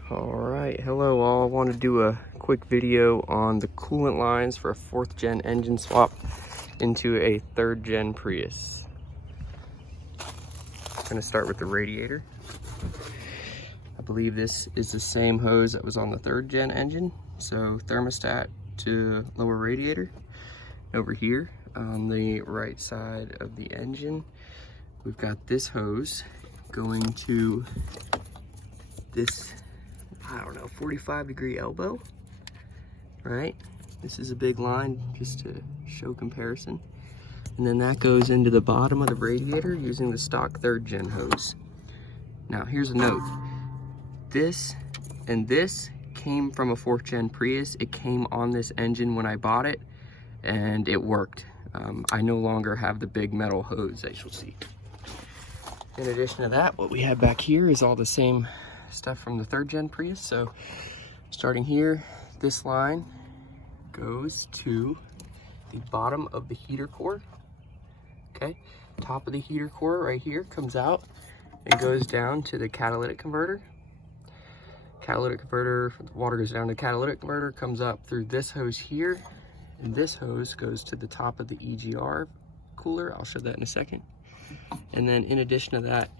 Alright, hello all. I want to do a quick video on the coolant lines for a 4th gen engine swap into a 3rd gen Prius. I'm going to start with the radiator. I believe this is the same hose that was on the 3rd gen engine. So thermostat to lower radiator. Over here on the right side of the engine, we've got this hose going to this, I don't know, 45-degree elbow, right? This is a big line just to show comparison. And then that goes into the bottom of the radiator using the stock 3rd gen hose. Now here's a note. This and this came from a 4th gen Prius. It came on this engine when I bought it and it worked. I no longer have the big metal hose, as you'll see. In addition to that, what we have back here is all the same stuff from the 3rd gen Prius. So starting here, this line goes to the bottom of the heater core. Okay, top of the heater core right here comes out and goes down to the catalytic converter. Catalytic converter, water goes down to the catalytic converter, comes up through this hose here, and this hose goes to the top of the EGR cooler. I'll show that in a second. And then in addition to that,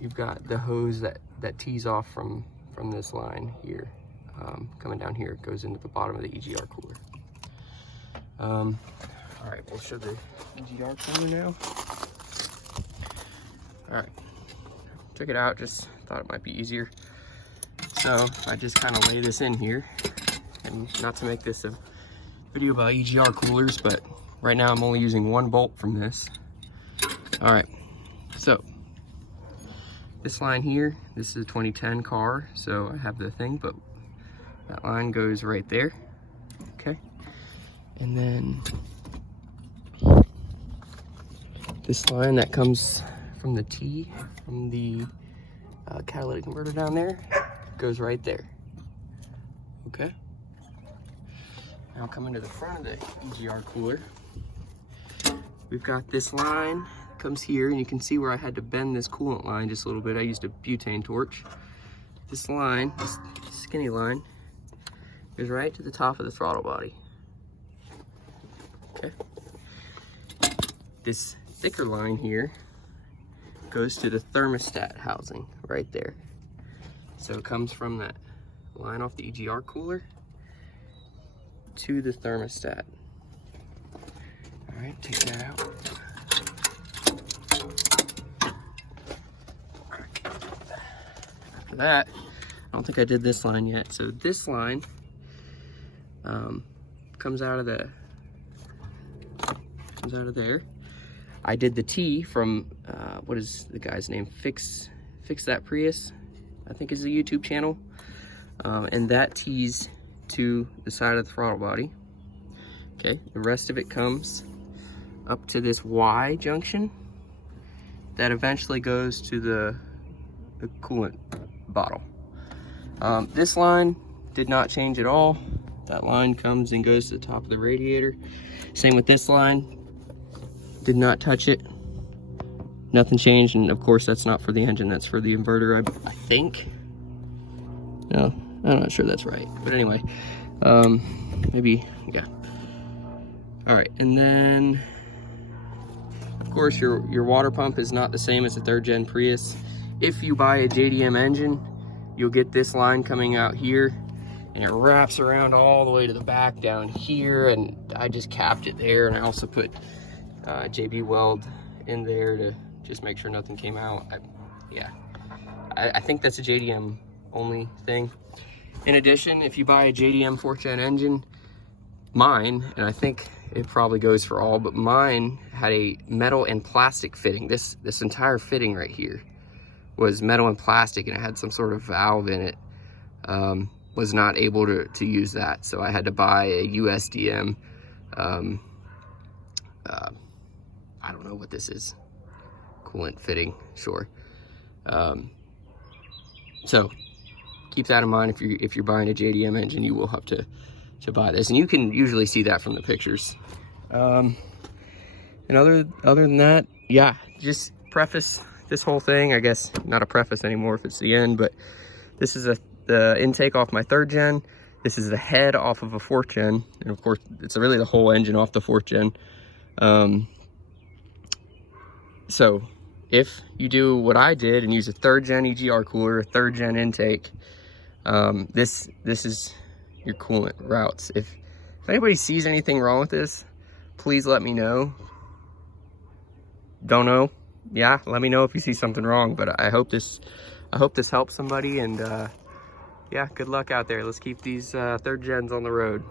you've got the hose that tees off from this line here, coming down here. It goes into the bottom of the EGR cooler. All right, we'll show the EGR cooler now. All right, took it out, just thought it might be easier. So I just kind of lay this in here, and not to make this a video about EGR coolers, but right now I'm only using 1 bolt from this. All right, so this line here, this is a 2010 car, so I have the thing, but that line goes right there, okay? And then this line that comes from the T, from the catalytic converter down there, goes right there, okay? Now coming to the front of the EGR cooler, we've got this line comes here, and you can see where I had to bend this coolant line just a little bit. I used a butane torch. This line, this skinny line, goes right to the top of the throttle body. Okay. This thicker line here goes to the thermostat housing right there. So it comes from that line off the EGR cooler to the thermostat. All right, take that out. After that, I don't think I did this line yet. So this line comes out of there. I did the T from what is the guy's name? Fix That Prius, I think is the YouTube channel, and that tees to the side of the throttle body. Okay, the rest of it comes up to this Y junction that eventually goes to the coolant bottle. This line did not change at all. That line comes and goes to the top of the radiator. Same with this line, did not touch it. Nothing changed, and of course that's not for the engine, that's for the inverter, I think. No, I'm not sure that's right, but anyway, maybe, yeah. All right, and then of course your water pump is not the same as a 3rd gen Prius. If you buy a JDM engine, you'll get this line coming out here, and it wraps around all the way to the back down here, and I just capped it there, and I also put JB weld in there to just make sure nothing came out. I think that's a JDM only thing. In addition, if you buy a JDM 4th gen engine, mine, and I think it probably goes for all, but mine had a metal and plastic fitting. This entire fitting right here was metal and plastic, and it had some sort of valve in it. Was not able to use that, so I had to buy a USDM. I don't know what this is. Coolant fitting, sure. So keep that in mind. If you're buying a JDM engine, you will have to buy this, and you can usually see that from the pictures. And other than that, yeah, just preface this whole thing, I guess not a preface anymore if it's the end, but this is a the intake off my 3rd gen. This is the head off of a 4th gen. And of course, it's really the whole engine off the 4th gen. So if you do what I did and use a 3rd gen EGR cooler, a 3rd gen intake, this is your coolant routes. If anybody sees anything wrong with this, please let me know. Don't know. Yeah, let me know if you see something wrong, but I hope this helps somebody, and yeah, good luck out there. Let's keep these 3rd gens on the road.